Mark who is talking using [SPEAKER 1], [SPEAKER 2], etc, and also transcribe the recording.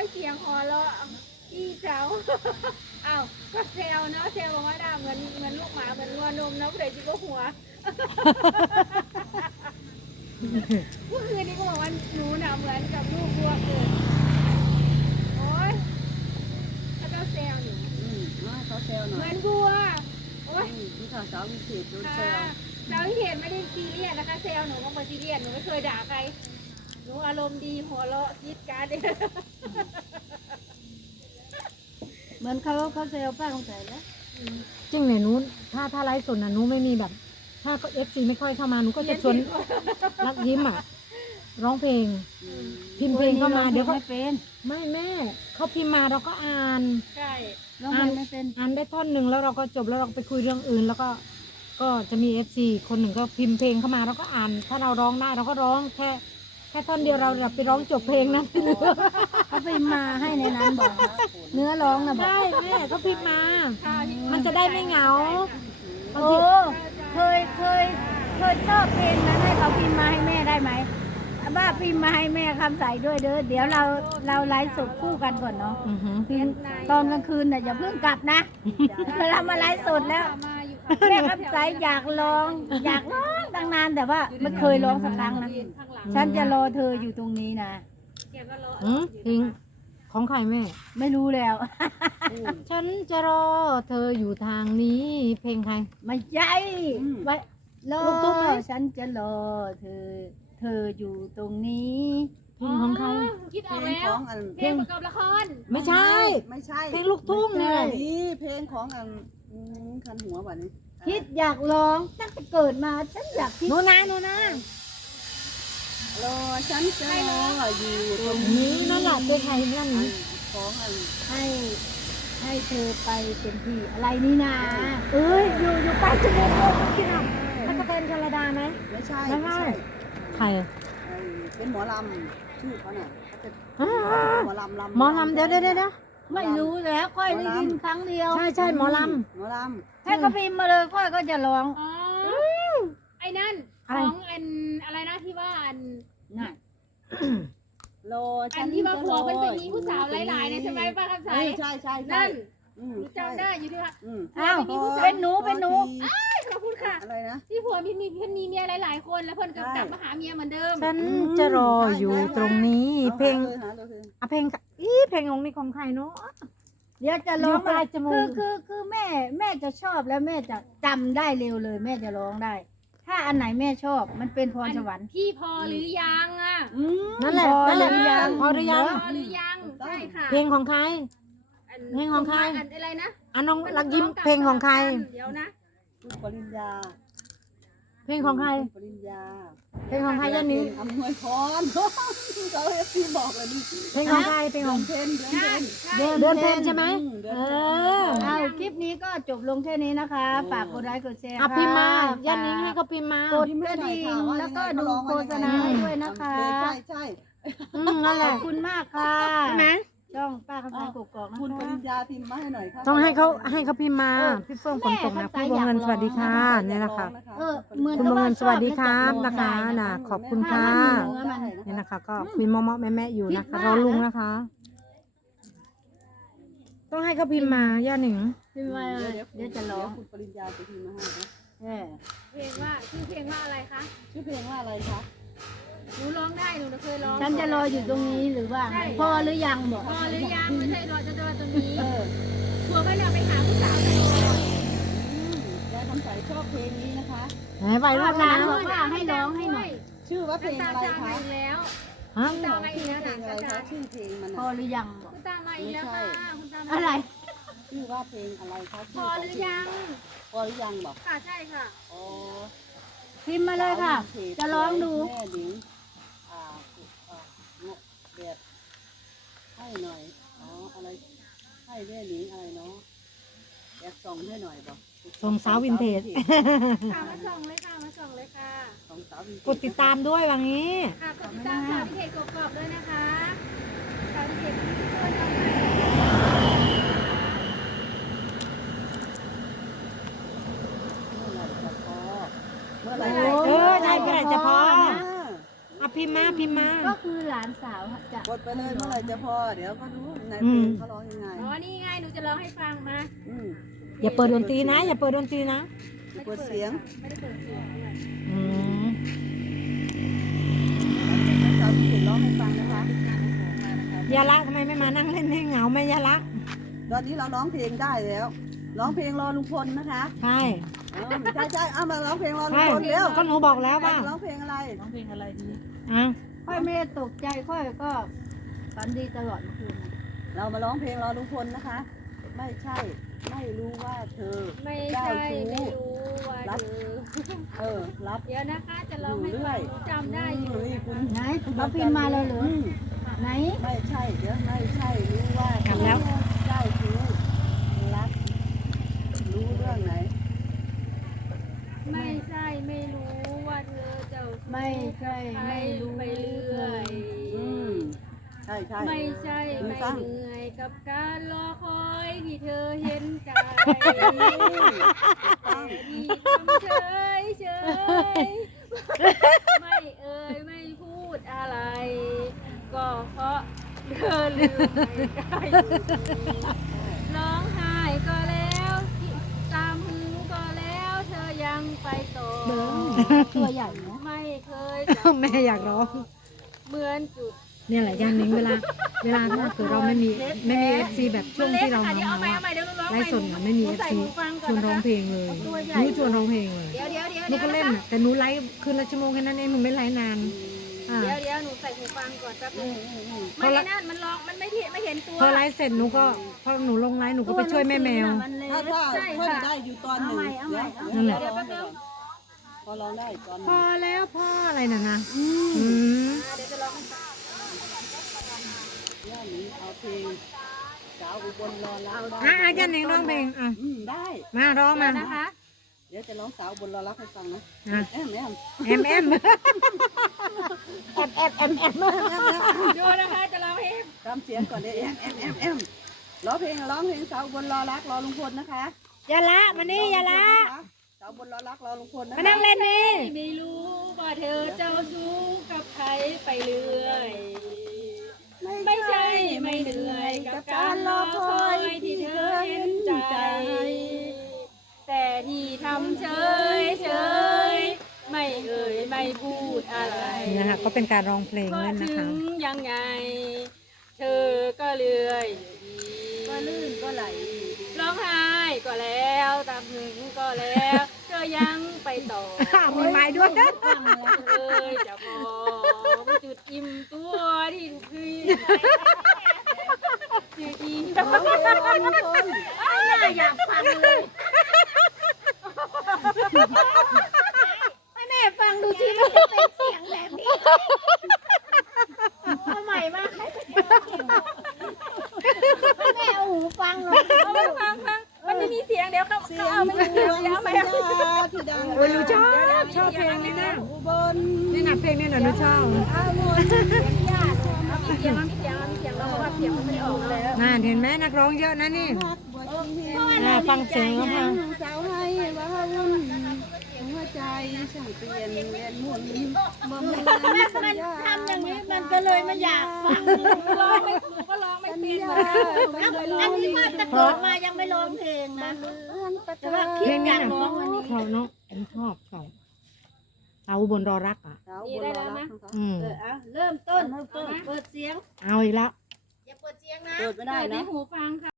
[SPEAKER 1] ยเสียงหัวเราะพี่เจ้าอ้าวก็เซลเนาะเซลบอกว่าด่าเหมือนลูกหมาเหมือนงัวนมเนาะเดี๋ยวจิก็หัวเมื่อคืนนี้ก็บอกว่าหนูหนาเหมือนกับลูกวัวเกิดโอ้ยแล้วก็เซลอยู่
[SPEAKER 2] เขาเซลหน่
[SPEAKER 1] เห
[SPEAKER 2] อ
[SPEAKER 1] มื
[SPEAKER 2] ย
[SPEAKER 1] อนวัวโอ้ย
[SPEAKER 2] ที่ข่าวสาววิเศษโดนเซล
[SPEAKER 1] สาวที่เห็นไม่ได้ซีเรียสนะคะเซลหนูไม่เคยซีเรียสหนูไม่เคยด่าใครหนูอารมณ์ดีหัวเราะยิดการ์ด
[SPEAKER 3] เหมือนเขาเซลป้าคงใส่แล้ว
[SPEAKER 4] จริงเนี่ยหนูถ้าไลฟ์สดน่ะหนูไม่มีแบบ ถ้าเอฟซีไม่ค่อยเข้ามาหนูก็จะชวนรักยิ้มอ่ะร้องเพลง พิมพ์เพลงเข้ามาเดี๋ยวเขา
[SPEAKER 3] ไม่เป็น
[SPEAKER 4] ไม่แม่เขาพิมพ์มาเราก็อ่าน
[SPEAKER 1] ใช่
[SPEAKER 3] ร้องไม่เป็น
[SPEAKER 4] อ่านได้ท่อนหนึ่งแล้วเราก็จบแล้วเราไปคุยเรื่องอื่น แล้วก็จะมีเอฟซีคนหนึ่งก็พิมพ์เพลงเข้ามาเราก็อ่าน ถ้าเราร้องได้เราก็ร้องแค่ท่อนเดียวเราไปร้องจบเพลงนะ
[SPEAKER 3] เขาไปมาให้ในนั้นบอกเนื้อร้องนะบอก
[SPEAKER 4] ใช่แม่เขาพิมพ์มา มันจะได้ไม่เหงา
[SPEAKER 3] โอ้เคยชอบเพลงนั้นให้เขาพิมพ์มาให้แม่ได้ไหมบ้าพิมพ์มาให้แม่คำใส่ด้วยเด้อเดี๋ยวเราไลฟ์สดคู่กันก่อนเนาะ
[SPEAKER 4] อือหือ
[SPEAKER 3] พิมพ์ตอนกลางคืนน่ะอย่าเพิ่งกลับนะเรามาไลฟ์สดแล้ว
[SPEAKER 1] มาอยู่ค่ะ
[SPEAKER 3] แม่คำใสอยากร้องตั้งนานแต่ว่าไม่เคยร้องสักครั้งนะ
[SPEAKER 1] ข้างหลัง
[SPEAKER 3] ฉันจะรอเธออยู่ตรงนี้นะ
[SPEAKER 1] แกก็รอ
[SPEAKER 4] เพลงของใครแม่
[SPEAKER 3] ไม่รู้แล้ว
[SPEAKER 4] ฉันจะรอเธออยู่ทางนี้ เพลงใคร
[SPEAKER 3] ไม่ใช่ไว้รอ
[SPEAKER 4] ลูกทุ่งไหม
[SPEAKER 3] ฉันจะรอเธออยู่ตรงนี้
[SPEAKER 4] เพลงของใคร
[SPEAKER 1] คิดอ
[SPEAKER 2] เพ
[SPEAKER 1] อก
[SPEAKER 2] ลง
[SPEAKER 1] แล้
[SPEAKER 2] ข
[SPEAKER 1] ว
[SPEAKER 2] องอัน
[SPEAKER 1] เพลงประกอบละคร
[SPEAKER 4] ไม่ใช่
[SPEAKER 2] ไม่ใช่
[SPEAKER 4] เพลงลูกทุ่งนี่แหละ
[SPEAKER 2] นี่เพลงของอันคันหัวแบบนี้
[SPEAKER 3] คิดอยากร้องตั้งแต่เกิดมาฉันอยากคิด
[SPEAKER 4] หนูนะ
[SPEAKER 2] รอฉันจะรออยู่ตรง
[SPEAKER 4] นี่นั่นแหละเพลงใครนั่นนี่
[SPEAKER 2] ของอัน
[SPEAKER 3] ให้เธอไปเป็นที่อะไรนี่นะเอ้ยอยู่ไปจะโมโหกินอ่ะ
[SPEAKER 4] มันจะเป็นชลดาไหม
[SPEAKER 2] ไม่ใช่
[SPEAKER 4] ไม่ใช่ ใคร
[SPEAKER 2] เป็นหมอลำชื่อเขาน่ะเขาจะ
[SPEAKER 4] อ้าว
[SPEAKER 2] หมอลำ
[SPEAKER 4] หมอลำเดี๋ยว
[SPEAKER 3] ไม่รู้แล้วค่อยได้ยินครั้งเดียว
[SPEAKER 4] ใช่หมอล
[SPEAKER 2] หมอล
[SPEAKER 3] ให้เขาพิมพ์มาเลยค่อยก็จะร้อง
[SPEAKER 1] อ๋อไอ้นั่นของอันอะไรนะที่ว่าอัน
[SPEAKER 3] น่ะ
[SPEAKER 2] ำรอ
[SPEAKER 1] อั
[SPEAKER 2] ฉั
[SPEAKER 1] น
[SPEAKER 2] น
[SPEAKER 1] ที่ว่าผัวเพิ่นไปมีผู้สาวหลายๆเนี่ยใช่ไหมป้าคำใส
[SPEAKER 2] ใช่ใช่
[SPEAKER 1] นั่น
[SPEAKER 2] อืม
[SPEAKER 1] หนูจำได้อยู่ที่ว่า
[SPEAKER 3] อ้าวเป็นหนู
[SPEAKER 1] ขอบคุณค่ะ
[SPEAKER 2] อะไรนะ
[SPEAKER 1] ที่ผัวมีเพิ่นมีเมียหลายๆคนแล้วเพิ่นก็กลับมาหาเมียเหมือนเดิม
[SPEAKER 4] ำฉันจะรออยู่ตรงนี้ เพลง
[SPEAKER 2] หาเลย
[SPEAKER 4] อ่ะเพลงเพลงของนี่ของใครเนาะ
[SPEAKER 3] เดี๋ยวจะร้อง
[SPEAKER 4] อยู่ปลายจมูก
[SPEAKER 3] คือแม่จะชอบแล้วแม่จะจำได้เร็วเลย แม่จะร้องได้ ถ้าอันไหนแม่ชอบมันเป็นพรสวรรค์
[SPEAKER 1] พี่พอหรือยังอ่ะ
[SPEAKER 4] นั่นแหละ
[SPEAKER 3] พอ
[SPEAKER 4] นั่นแหละ
[SPEAKER 3] หรือยัง
[SPEAKER 4] พอหรือยัง
[SPEAKER 1] พอหรือยังใช่ค่ะ
[SPEAKER 4] เพลงของใคร
[SPEAKER 1] อัน
[SPEAKER 4] เพลงของใคร
[SPEAKER 1] อันอะไรนะ
[SPEAKER 4] อ่ะน้องรักยิ้มเพลงของใคร
[SPEAKER 1] เดี๋ยวนะ
[SPEAKER 2] คุณปริญญา
[SPEAKER 4] เพลงของใคร
[SPEAKER 2] ปริญญา
[SPEAKER 4] เพลงของใครยันนี้
[SPEAKER 2] อำนวยพรเขาเอฟซีบอกเลยนี่
[SPEAKER 4] เพลงของใครเพลงของ
[SPEAKER 2] เพนเดือน
[SPEAKER 4] เดือนเพลงใช่ไหมเออ
[SPEAKER 3] เอาคลิปนี้ก็จบลงแค่นี้นะคะ ฝากกดไลค์กดแชร์
[SPEAKER 4] อ่ะพิมพ์มา
[SPEAKER 3] ค่ะ
[SPEAKER 4] ยันนี้ให้เขาพิมพ์มาก
[SPEAKER 3] ดกระดิ่งแล้วก็ดูโฆษณาให้ด้วยนะคะ
[SPEAKER 2] ใช่
[SPEAKER 4] นั่นแห
[SPEAKER 3] ขอ
[SPEAKER 4] ละ
[SPEAKER 3] บคุณมากค่ะ
[SPEAKER 4] ใช่ไหม
[SPEAKER 3] ช่องป้าคำสายกกอกนะ
[SPEAKER 2] คุณป
[SPEAKER 3] คะ
[SPEAKER 2] ริญญาพิมพ์มาให้หน่อยค่ะ
[SPEAKER 4] ต้องให้เขาพิมพ์มาพี่เฟื่องฝนตกนะพี่วงเงินสวัสดีค่ะเนี่ยนะคะ
[SPEAKER 3] เหมือน
[SPEAKER 4] คุณ
[SPEAKER 3] กับ
[SPEAKER 4] วง
[SPEAKER 3] ว่า
[SPEAKER 4] เงินสวัสดีครับนะคะ
[SPEAKER 3] ชอบ
[SPEAKER 4] นะขอบคุณค่ะ
[SPEAKER 3] ถ้าไม่มีเนื้อมัน
[SPEAKER 4] นี่นะคะ ก็คุยเมาะๆแม่ๆอยู่นะคะรอลุงนะคะ ต้องให้เขาพิมพ์มาย่าหนิง
[SPEAKER 3] พิมพ์มาเดี๋ยวจะร้อง
[SPEAKER 2] คุณปริญญาจะพิมพ์มาให้นะ
[SPEAKER 1] เพลงว่าชื่อเพลงว่าอะไรคะ
[SPEAKER 2] ชื่อเพลงว่าอะไรคะ
[SPEAKER 1] หนูร้องได้หนูเคยร้อง
[SPEAKER 3] ฉันจะรออยู่ตรงนี้หรือว่าพอหรือยังบอก
[SPEAKER 1] พอหรือยังไม่ใช่รอจะรอตรงนี้
[SPEAKER 2] เออ
[SPEAKER 1] ผัวก็เลยไปหาผู้สาวแต่ก่อน
[SPEAKER 2] ยายคำใสชอบเพลงนี้นะคะ
[SPEAKER 4] ไหนไปรูป
[SPEAKER 3] ร้า
[SPEAKER 4] นะ
[SPEAKER 3] นบอกว่าให้ร้องให้หน่อย
[SPEAKER 2] ชื่อว่าเพลง
[SPEAKER 1] ตา
[SPEAKER 2] อะไร
[SPEAKER 1] จางมา
[SPEAKER 2] คะ
[SPEAKER 1] อีกแล้ว
[SPEAKER 4] ฮะ
[SPEAKER 1] ตามมาอีก
[SPEAKER 2] ชื่อ
[SPEAKER 1] แล้ว
[SPEAKER 2] เพล
[SPEAKER 1] นะ
[SPEAKER 2] งอะไร
[SPEAKER 1] ตา
[SPEAKER 2] คะชื่อเพลงมัน
[SPEAKER 3] พอหรือยังบอก
[SPEAKER 1] คุณตามมาอีกแล้วค่ะคุณตามมา
[SPEAKER 3] อะไร
[SPEAKER 2] ชื่อว่าเพลงอะไรคะ
[SPEAKER 1] พอหรือยัง
[SPEAKER 2] พอหรือยังบอก
[SPEAKER 1] ค่ะใช่ค่ะ
[SPEAKER 2] อ๋อ
[SPEAKER 3] พิมพ์มาเลยค่ะ จะร้องดู
[SPEAKER 2] แม่หญิงงกแบบให้หน่อยอ๋ออะไรให้แม่หญิงอะไรเนาะแอบส่งให้หน่อยบอก
[SPEAKER 4] ส่งสาววินเทจ
[SPEAKER 1] ค่ะมาส่งเลยค่ะมาส่งเลยค่ะ
[SPEAKER 2] ส่งสาววินเทจ
[SPEAKER 4] กดติดตามด้วยวังนี้
[SPEAKER 1] ค่ะกดติดตามสาววิเทศกรอบๆด้วยนะคะสาววิเทศช่วยน้องหน่อย
[SPEAKER 2] เมื่อไหร่จะพอ
[SPEAKER 4] เออใช่เมื่อไหร่จะพอ อ่ะพิพิมพ์มาพิมพ์มา
[SPEAKER 3] ก็คือหลานสาวจะ
[SPEAKER 2] กดไปเลยเมื่อไหร่จะพอเดี๋ยวก็รู้ในเพลงเขาร้องยังไง
[SPEAKER 1] อ๋อนี่ไงหนูจะร้องให้ฟังมา
[SPEAKER 2] อืม
[SPEAKER 4] อย่าเปิดดนตรีนะ อย่าเปิดดนตรีนะ
[SPEAKER 2] เปิดเสียง
[SPEAKER 1] ไม่ได้เปิดเสียงด้วย
[SPEAKER 4] อืม
[SPEAKER 2] สาวที่เห็นร้องให้ฟังนะคะ
[SPEAKER 4] ยาละทำไมไม่มานั่งเล่นให้เหงาไหมยาละ
[SPEAKER 2] ตอนนี้เราร้องเพลงได้แล้วร้องเพลงรอลุงพลนะคะ
[SPEAKER 4] ใช่
[SPEAKER 2] ใช่เอามาร้องเพลงรอลุง
[SPEAKER 4] ใช่
[SPEAKER 2] พลเร็ว
[SPEAKER 4] ก็หนูบอกแล้วว่า
[SPEAKER 2] ร้องเพลงอะไร
[SPEAKER 4] อ่ะ
[SPEAKER 3] ค่อยไม่ได้ตกใจค่อยก็ฝันดีตลอดเมื่อคืน
[SPEAKER 2] เรามาร้องเพลงรอลุงพลนะคะ ไม่ใช่ไม่รู้ว่าเธอ
[SPEAKER 1] ไม่
[SPEAKER 2] เจ้า
[SPEAKER 1] ใช่
[SPEAKER 2] ชู้
[SPEAKER 1] ไม่รู้ว่า
[SPEAKER 2] รับ
[SPEAKER 1] เธอ
[SPEAKER 2] รับ
[SPEAKER 1] เดี๋ยวนะคะจะร้องให้ฟังหนูจำได้อยู่
[SPEAKER 2] นี่คุณ
[SPEAKER 3] ไหนเขาพิมพ์มาเลยเหรอไหน
[SPEAKER 2] ไม่ใช่เดี๋ยวไม่ใช่รู้ว่า
[SPEAKER 4] กลับแล้ว
[SPEAKER 2] เจ้าชู้รักรู้เรื่องไหน
[SPEAKER 1] ไม่ใช่ไม่รู้ว่าเธอเจ้าชู้
[SPEAKER 3] ไม่ใช่ไม่รู้
[SPEAKER 1] ไปเรื่อย
[SPEAKER 2] อืมใช่ใช่
[SPEAKER 1] ไม่ใช่
[SPEAKER 2] ดู
[SPEAKER 1] ไม่
[SPEAKER 2] ฟัง
[SPEAKER 1] เหนื่อยกับการรอคอยที่เธอเห็นใจแต่ที่ทำเฉยเฉยไม่เอ่ยไม่พูดอะไร ก็เพราะเธอลืมไม่ได้อยู่ดีร้องไห้ก็แล้วตามหึงก็แล้วเธอยังไปต่อ
[SPEAKER 3] ตัวใหญ่นะ
[SPEAKER 1] ไม่เคยจะ
[SPEAKER 4] แม่อยากร้อง
[SPEAKER 1] เหมือนจุด
[SPEAKER 4] เนี่ยแหละอย่างหนึ่งเวลาถ้าเกิดเราไม่มีเอฟซีแบบช่วงที่เรา
[SPEAKER 1] เดี๋ยว
[SPEAKER 4] มา
[SPEAKER 1] เอาใหม่เดี๋ยวหนูร้อง
[SPEAKER 4] ไล
[SPEAKER 1] ใหม่
[SPEAKER 4] ฟ์สดน่ะไม่มีเอฟ
[SPEAKER 1] ใส่
[SPEAKER 4] ซี
[SPEAKER 1] หูฟังก่
[SPEAKER 4] ช
[SPEAKER 1] อน
[SPEAKER 4] วน
[SPEAKER 1] นะ
[SPEAKER 4] ร้อง
[SPEAKER 1] คะ
[SPEAKER 4] เพลงเลยหนูชวนร้องเพลงเลย
[SPEAKER 1] เดี๋ยว
[SPEAKER 4] หนูก็เล่นน่ะแต่หนูไลฟ์คืนละชั่วโมงแค่นั้นเองหนูไม่ไลฟ์นานอ่า
[SPEAKER 1] เดี๋ยวหนูใส่หูฟังก่อนแป๊บนึงไม่นั่นมันร้องมันไม่เห็นตัว
[SPEAKER 4] พอไลฟ์เสร็จหนูก็พอหนูลงไลฟ์หนูก็ไปช่วยแม่แมว
[SPEAKER 3] มันเล็
[SPEAKER 2] ถ้าก ค่อยได้อยู่ตอนหนึ่ง
[SPEAKER 3] เอาใหม่
[SPEAKER 4] นั่นแหละ
[SPEAKER 1] เดี๋ยวแป๊บนึง
[SPEAKER 2] พอร้องได้ตอนห
[SPEAKER 4] พ
[SPEAKER 2] นึ่
[SPEAKER 4] อง แล้วพ่ออะไรน่ะนะ
[SPEAKER 2] อืม
[SPEAKER 4] อืม
[SPEAKER 1] เดี๋ยวจะร้องให้ฟัง
[SPEAKER 2] ย่าหนีเอาเพลงสาวอุบลรอรัก
[SPEAKER 4] อาจารย์หนิงร้องเพลงอ่ะ
[SPEAKER 2] ได้
[SPEAKER 4] มาร้องมา
[SPEAKER 1] นะคะ
[SPEAKER 2] เดี๋ยวจะร้องสาวอุบลรอรักให้ฟังนะ
[SPEAKER 4] อ่ะ
[SPEAKER 2] แอม
[SPEAKER 4] แอม
[SPEAKER 1] ดูนะคะจะร้องให้
[SPEAKER 2] จำเสียงก่อนเลยแอมร้องเพลงสาวอุบลรอรักรอลุงพลนะคะ
[SPEAKER 4] ยาละมานี่ยาละ
[SPEAKER 2] สาวอุบลรอรักรอลุงพลนะ
[SPEAKER 4] มานั่งเล่นนี่
[SPEAKER 1] ไม่รู้ว่าเธอเจ้าชู้กับใครไปเรื่อย ไม่ใช่ไม่เหนื่อยกับการรอคอยที่เธอเห็นใจ แต่ที่ทำเฉยไม่เอ่ยไม่พูดอะไร
[SPEAKER 4] นี่นะคะก็เป็นการร้องเพลง
[SPEAKER 1] ก็
[SPEAKER 4] เล่นนะ
[SPEAKER 1] ถึ
[SPEAKER 4] คะ
[SPEAKER 1] งยังไง เธอก็เลื่อยอยู่ดี
[SPEAKER 3] ก็ลื่นก็ไหล
[SPEAKER 1] ร้องไห้ก็แล้วตามหึงก็แล้วเธอยังไปต่อ
[SPEAKER 4] มีไม้ด้วย
[SPEAKER 1] เลยจะบอกจุดอิ่มตัวที่ถูกคืนจุดอิ่มตัว
[SPEAKER 3] อยากฟังเลยให้แม่ฟังดูสิมันจะเป็นเสียงแบบนี้ทำไมมากให้แม่เอาหูฟังหน่อย
[SPEAKER 1] เอาไปฟังมันไม่มีเสียงเดี๋ยวเขา
[SPEAKER 2] เสีย
[SPEAKER 1] เขา
[SPEAKER 2] ง
[SPEAKER 1] เอาไม่
[SPEAKER 2] ด
[SPEAKER 1] เสียง
[SPEAKER 2] วง
[SPEAKER 1] เดี๋ยว
[SPEAKER 2] สั
[SPEAKER 1] ไม่
[SPEAKER 2] ญ
[SPEAKER 1] เอา
[SPEAKER 2] ญาที่ดัง
[SPEAKER 4] โอ้ยหนูชอบเพลงนี้นะ
[SPEAKER 2] อุบล
[SPEAKER 4] นี่นะเพลงนี้นะหนูชอบ
[SPEAKER 1] มีเสียงเราเพราะว่าเสียงมันไม่ออกแล้ว
[SPEAKER 4] น่าเห็นไหมนักร้องเยอะนะนี่
[SPEAKER 2] รักบวชชี
[SPEAKER 4] ฟังเสียงแล้วค่ะ
[SPEAKER 2] สาวให้ว่าวุ่นหัวใจช่างเปลี่ยนเวียนหมุนบ่มี
[SPEAKER 3] มันทำอย่างนี้มันก็เลยไม่อยากฟัง
[SPEAKER 1] ร้องไม่ถูกก็ร้องไม่เป็นเหมือนกัน
[SPEAKER 3] อันนี้ว่าจะเกิดมายังไม่ร้องเพลงนะแต่ว่า
[SPEAKER 4] เพ
[SPEAKER 3] คิ
[SPEAKER 4] ล
[SPEAKER 3] ด
[SPEAKER 4] ง
[SPEAKER 3] อ
[SPEAKER 4] นี้
[SPEAKER 3] ยาก
[SPEAKER 4] นะ
[SPEAKER 3] ร้องวันนี้
[SPEAKER 4] เขาเนาะผมชอบเขาเอาบนรอรักอ่ะ
[SPEAKER 2] สาวอุบลรอรักนะคะ
[SPEAKER 4] อืม
[SPEAKER 3] เริ่มต้นเปิดเสียง
[SPEAKER 4] เอาอีกแล้ว
[SPEAKER 3] อย่าเปิดเสียงนะ
[SPEAKER 2] เปิดไม่ได้
[SPEAKER 1] เปิดใน
[SPEAKER 2] นะ
[SPEAKER 1] หูฟังค่ะ